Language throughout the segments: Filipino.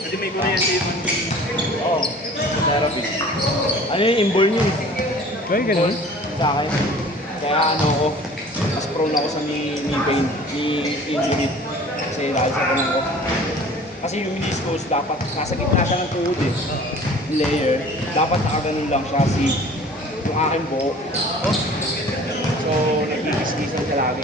Hindi may kuryente yun. Oo, sa therapy. Ano yung inborn yun? Kaya ganun? Sa akin. Kaya ano ko, mas prone ako sa ni pain, ni injury. Kasi dahil sa tanong ko. Kasi yung meniscus, dapat nasa gitna siya ng tuhod eh. Layer. Dapat nakaganon lang siya si yung aking buo. Oh. So, nagkikis-kisan siya lagi.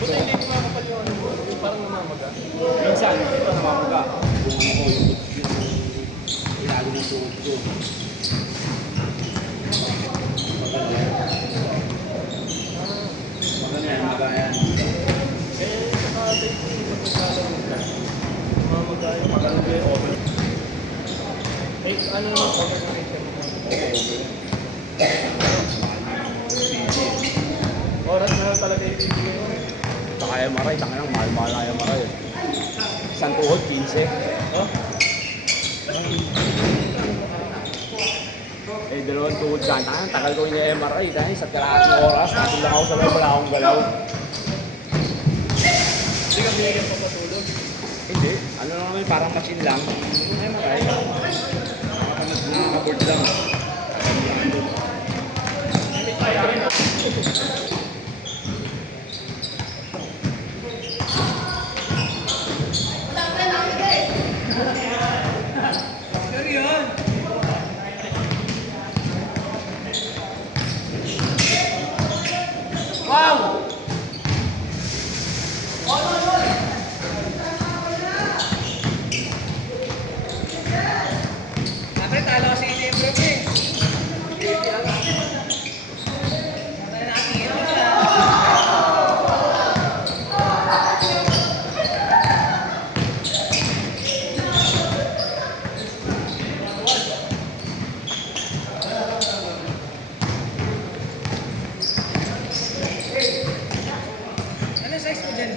Buti hindi kumakapal yung ano mo, yung parang namamaga. Minsan, ito namamaga. Kung ano ko, yung ilago ng tuhod ko. Maganda yan, magayan. Eh, saka tayo yung magkakaroon ka. Namamaga yung maganda yung over. Eh, ano naman over na rin siya mo? Oras na lang talaga yung video mo. Saka MRI, tanga lang, mahal-mahal na MRI. Isang tuhod, 15. Oh? Eh, dalawang tuhod dyan. Tanga, tagal ko yung MRI. Dahil sa kalahating oras, natin lang ako sa loob, wala akong galaw. Hindi ka binigyan pa patulog. Hindi. Ano naman, parang machine lang. Yung MRI. Nakaboard lang. Wow! Dapat talo si Libre eh. Ano size mo dyan?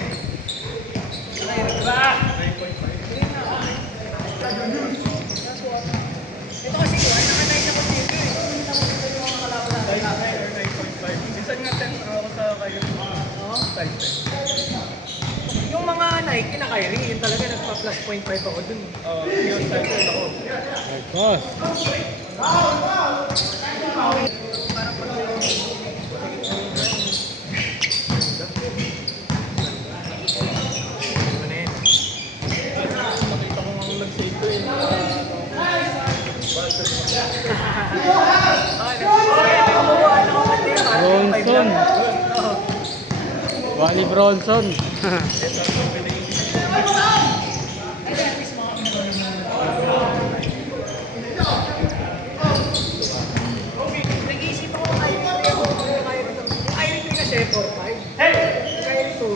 Ito kasi ko, ay naka-9 ako dito eh. Yung mga kalaban natin. 9.5. Minsan nga 10 ako sa kayo. Oo, 5. Yung mga Nike na Kyrie, yun talaga nagpa-plus 0.5 ako dun. Oo, yun, 5 ako. Boss. Parang pala yung makita ko nga nag-save ko eh. Bronson. Wally Bronson. Nag-iisip ako kay Kyrie kasi 4.5. Kyrie 2,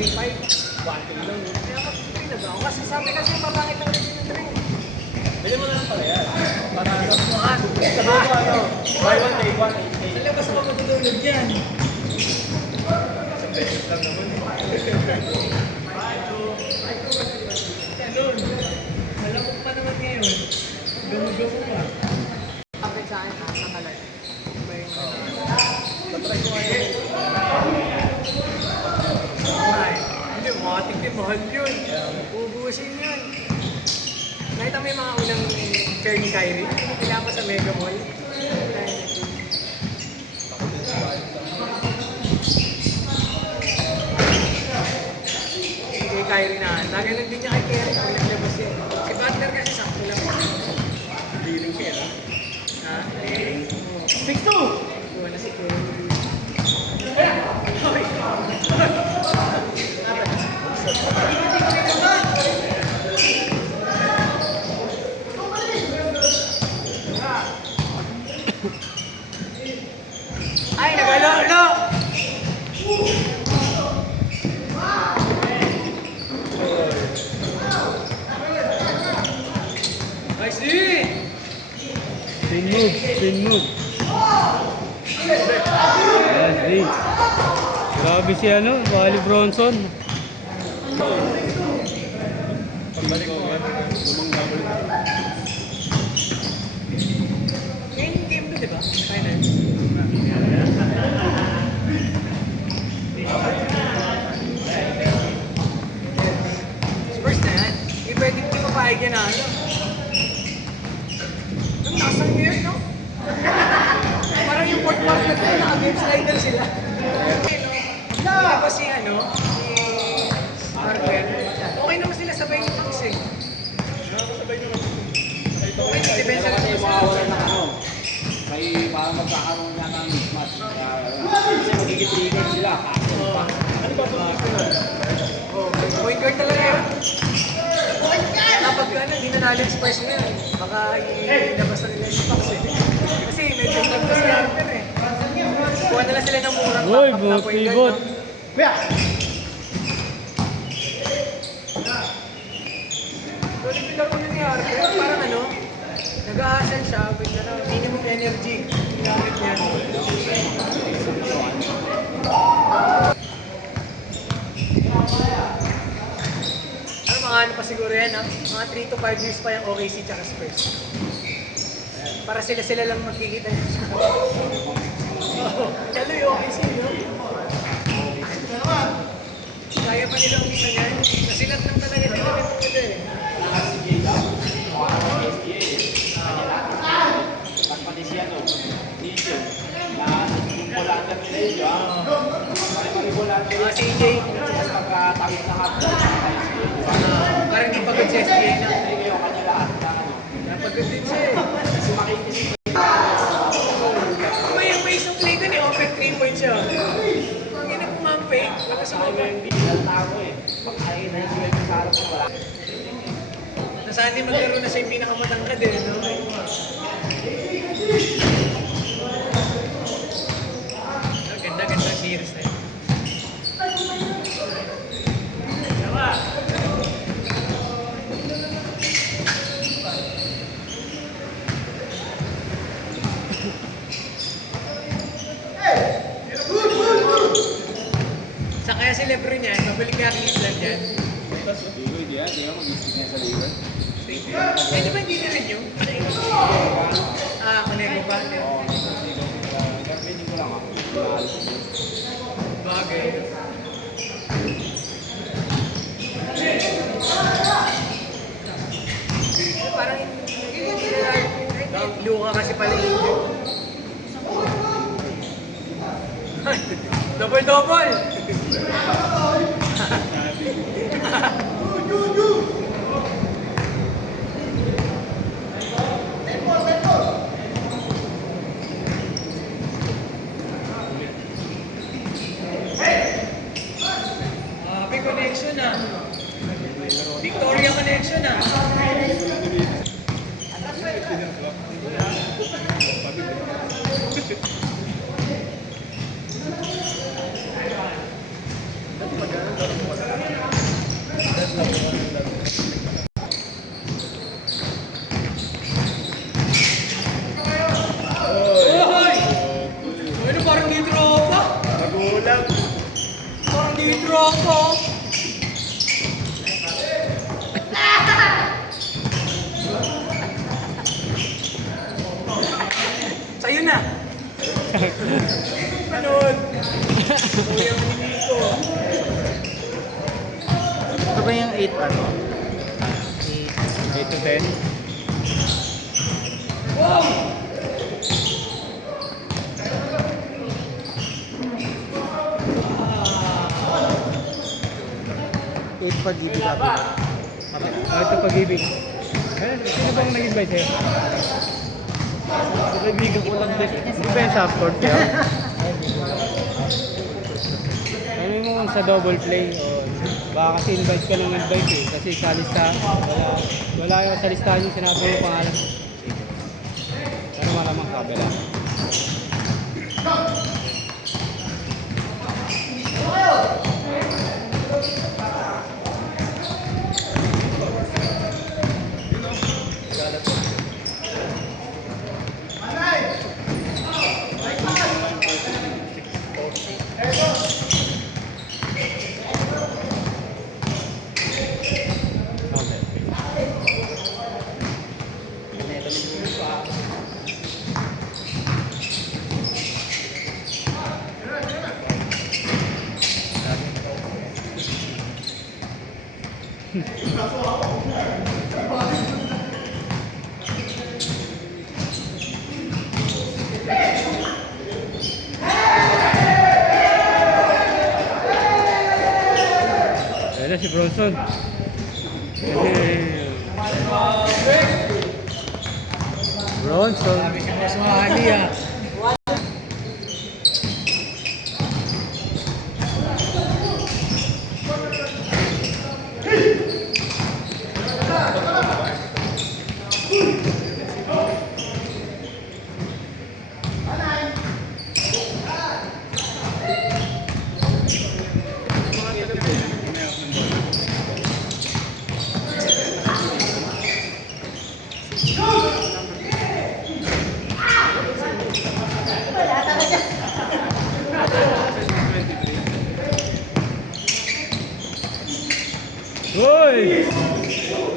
3.5. 1.2 lang. Kaya mag-3 na ba ako? Kasi sabi kasi papangit lang rin yung 3. Bili mo na lang pala yan. Para sa mga sabi ko ano, buy one day, one day. Alam ba sa mga matulunod yan? Sa pesos lang naman. Ganun. Alam mo pa naman ngayon. Gamo-gamo pa. Kapit sa akin ha, sa kalat. Iba yung... Patry ko ngayon. Hindi, matik din, mahal yun. Ubusin yun. Nakita mo yung mga unang chair ni Kyrie? Kailangan pa sa Mega Mall. Kay Kyrie na. Naganon din niya kay Kyrie kung naglabas yun. Si Butler kasi sakto lang. Dealing siya, ha? Ha? 6-2! Wala si Kyrie. Ay, nagalo-lo! Nice D! Spin move, spin move. Yes, D. Grabe si ano, Wally Bronson. Pagbalik ko, lumang double na. Game to, di ba? Finals. lalagyan na ano. Ang taas ng gear, no? Parang yung fourth partner ko, naka-game slider sila. Tapos si ano, si Marvel, okay naman sila sabay yung Max eh. Okay na, depensa lang Kasi sila. mawawala ng ano. May parang magkakaroon na ng mismatch. Kasi magiging sila. Ano ba ito? Point guard talaga yun. Kapag ano, hindi nanalo yung Spurs ngayon, baka ilabas na nila yung Fox eh. Kasi medyo magtas si Harper eh. Kuha na lang sila ng murang Uy, backup na point guard. bot. Tuloy yung laro ni Harper, parang ano, nag-a-hustle siya with ano, minimum energy. Ginamit niya. Ano mga ano pa siguro yan ha? Mga 3 to 5 years pa yung OKC tsaka Spurs. Para sila lang magkikita niya. Kalo yung OKC, no? Kaya pa nilang isa niyan. Nasilat lang talaga sila nito eh. Tapos pati siya no, Nijo, na yung volante nila Nijo, yung volante nila CJ. tapos pagkatawid na hapon, Parang di pagod si SBA na. ay kayo kanya lahat na ano, Napagod din siya eh. kasi makikinig May isang play doon eh, open 3 points siya. Ang ina pumampi, wala sa sa mga. mga hindi lang tao eh, pag ay na-enjoy ko sa harap mo, wala. Nasaan din maglaro na siya yung pinakamatangkad eh, no? Ganda series na yun. Saan kaya si Lebron yan? Mabalik kaya Cleveland yan? Hindi yan, hindi yan mag-isip niya sa liver. Eh, di ba hindi na rin yun? Ah, Conego pa? Oo, pero pwede ko lang ako, maalis mo. Bagay. Parang hindi na Luka kasi pala yun. Double! Big connection ah. Victoria connection ah. Hoy! Ano parang di tropa? Nagulang! Parang di tropa. Sa'yo na. Panood. Kuya mo ni Nico. Ito ba yung 8 ano? 8 to 10. Wow! 8 pag-ibig abi. Ito pag-ibig. Eh, sino bang nag-invite sa'yo? Kaibigan ko lang din. Hindi ba yung support niya? Ano mo kung sa double play? O, baka kasi invite ka ng invite eh. Kasi sa lista, wala yung sa listahan yung sinabi mo pangalan. Pero malamang kabila. Ayan na si Bronson. Bronson. Sabi si Boss Wally ah. Uy!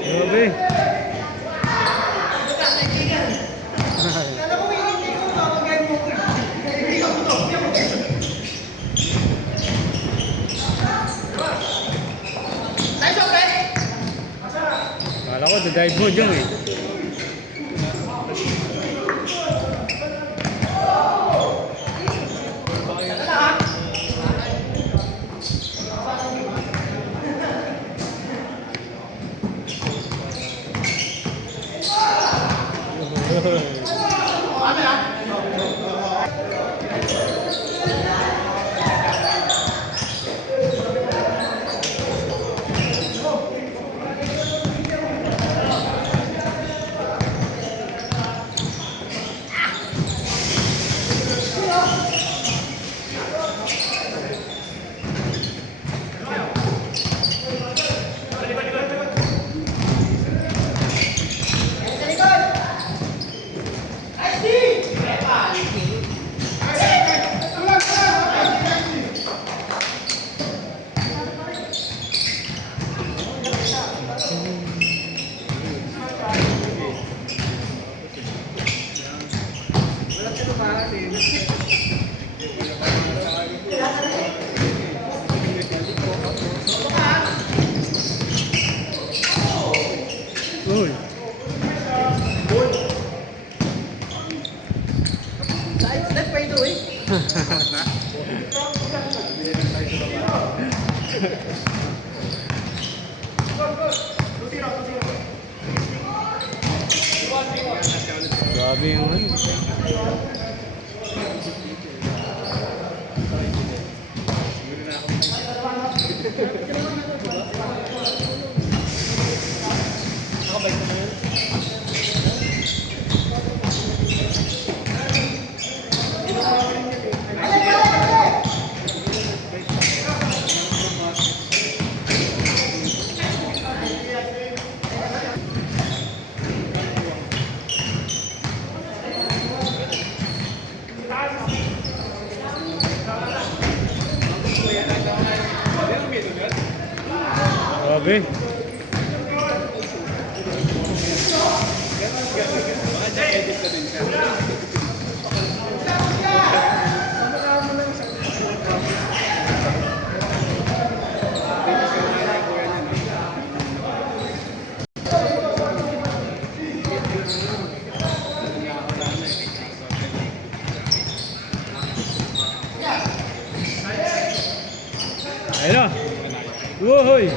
Grabe. Kala ko, dive mo dyan eh. Uy! Grabe yung ano. Grabe. Ayun na. Uy!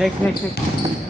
Next.